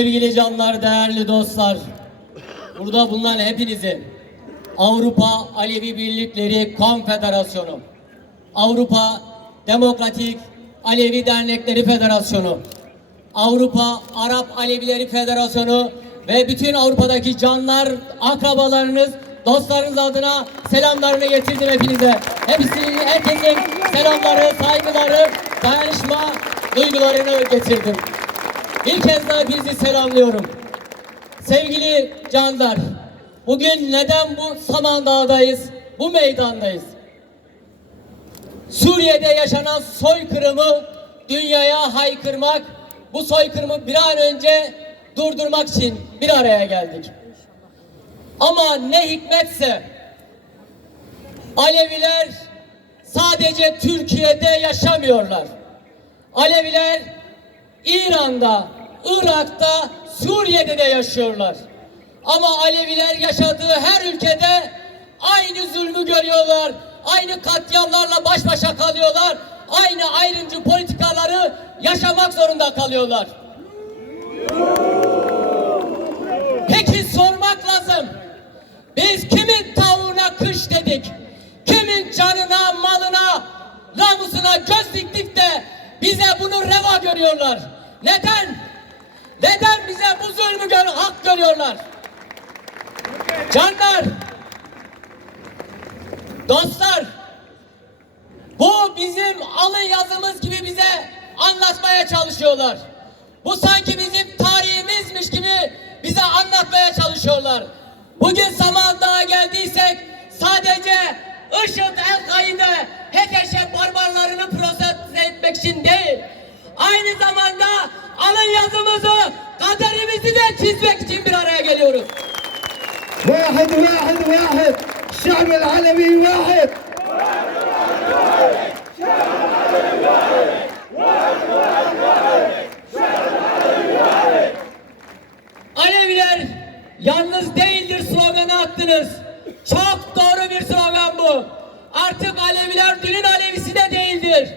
Sevgili canlar, değerli dostlar, burada bulunan hepinizi Avrupa Alevi Birlikleri Konfederasyonu, Avrupa Demokratik Alevi Dernekleri Federasyonu, Avrupa Arap Alevileri Federasyonu ve bütün Avrupa'daki canlar, akrabalarınız, dostlarınız adına selamlarını getirdim hepinize. Hepsinin, herkesin selamları, saygıları, dayanışma duygularını getirdim. Bir kez daha bizi selamlıyorum. Sevgili canlar, bugün neden bu Samandağ'dayız, bu meydandayız? Suriye'de yaşanan soykırımı dünyaya haykırmak, bu soykırımı bir an önce durdurmak için bir araya geldik. Ama ne hikmetse Aleviler sadece Türkiye'de yaşamıyorlar. Aleviler İran'da, Irak'ta, Suriye'de de yaşıyorlar. Ama Aleviler yaşadığı her ülkede aynı zulmü görüyorlar. Aynı katliamlarla baş başa kalıyorlar. Aynı ayrımcı politikaları yaşamak zorunda kalıyorlar. Peki sormak lazım. Biz kimin tavuğuna kış dedik? Kimin canına, malına, namusuna göz diktik de bize bunu reva görüyorlar? Neden? Neden bize bu zulmü gör hak görüyorlar? Canlar, dostlar, bu bizim alın yazımız gibi bize anlatmaya çalışıyorlar. Bu sanki bizim tarihimizmiş gibi bize anlatmaya çalışıyorlar. Bugün Samandağ'a geldiysek sadece IŞİD El-Kaide HTŞ barbarlarını proses etmek için değil. Aynı zamanda alın yazımızı, kaderimizi de çizmek için bir araya geliyoruz. واحد واحد واحد الشعب العالمي واحد Aleviler yalnız değildir sloganı attınız. Çok doğru bir slogan bu. Artık Aleviler dünün Alevisi de değildir.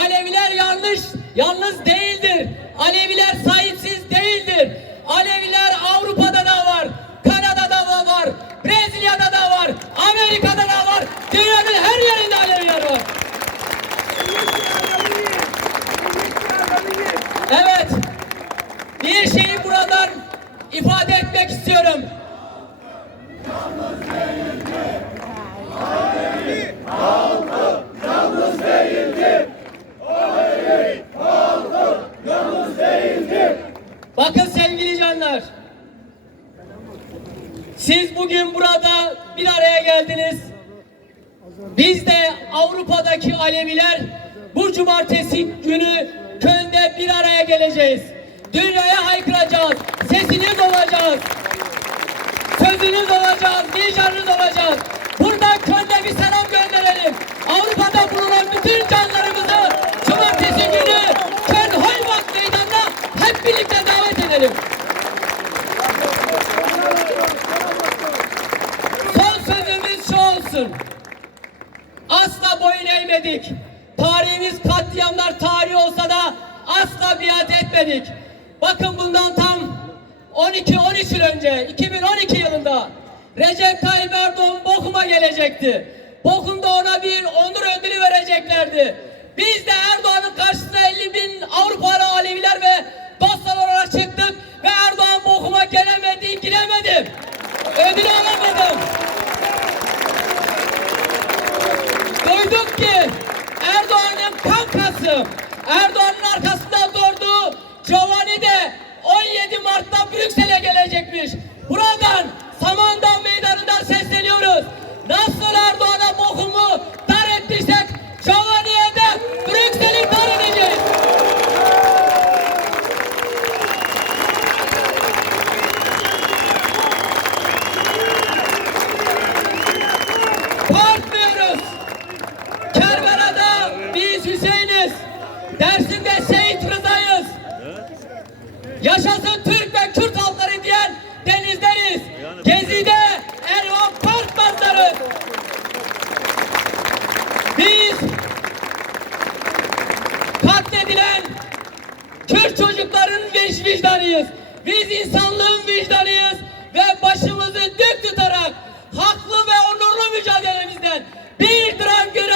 Aleviler yanlış, yalnız değildir. Aleviler sahipsiz değildir. Aleviler Avrupa'da da var, Kanada'da da var, Brezilya'da da var, Amerika'da da var. Dünyanın her yerinde Aleviler var. Evet. Bir şeyi buradan ifade etmek istiyorum. Bakın sevgili canlar. Siz bugün burada bir araya geldiniz. Biz de Avrupa'daki Aleviler bu cumartesi günü Köln'de bir araya geleceğiz. Dünyaya haykıracağız. Sesiniz olacağız. Sözünüz olacağız. Nijanınız olacağız. Buradan Köln'e bir selam boyun eğmedik. Tarihimiz katliamlar tarihi olsa da asla biat etmedik. Bakın bundan tam 12-13 yıl önce 2012 yılında Recep Tayyip Erdoğan Bochum'a gelecekti. Bochum'da ona bir onur ödülü vereceklerdi. Biz de kankası, Erdoğan'ın arkasında durduğu Giovanni de 17 Mart'ta Brüksel'e gelecekmiş. Dersim'de Seyit Rıza'yız. Yaşasın Türk ve Kürt halkları diyen denizleriz. Gezi'de Elvan Korkmazları. Biz katledilen Kürt çocukların vicdanıyız. Biz insanlığın vicdanıyız ve başımızı dik tutarak haklı ve onurlu mücadelemizden bir gram geri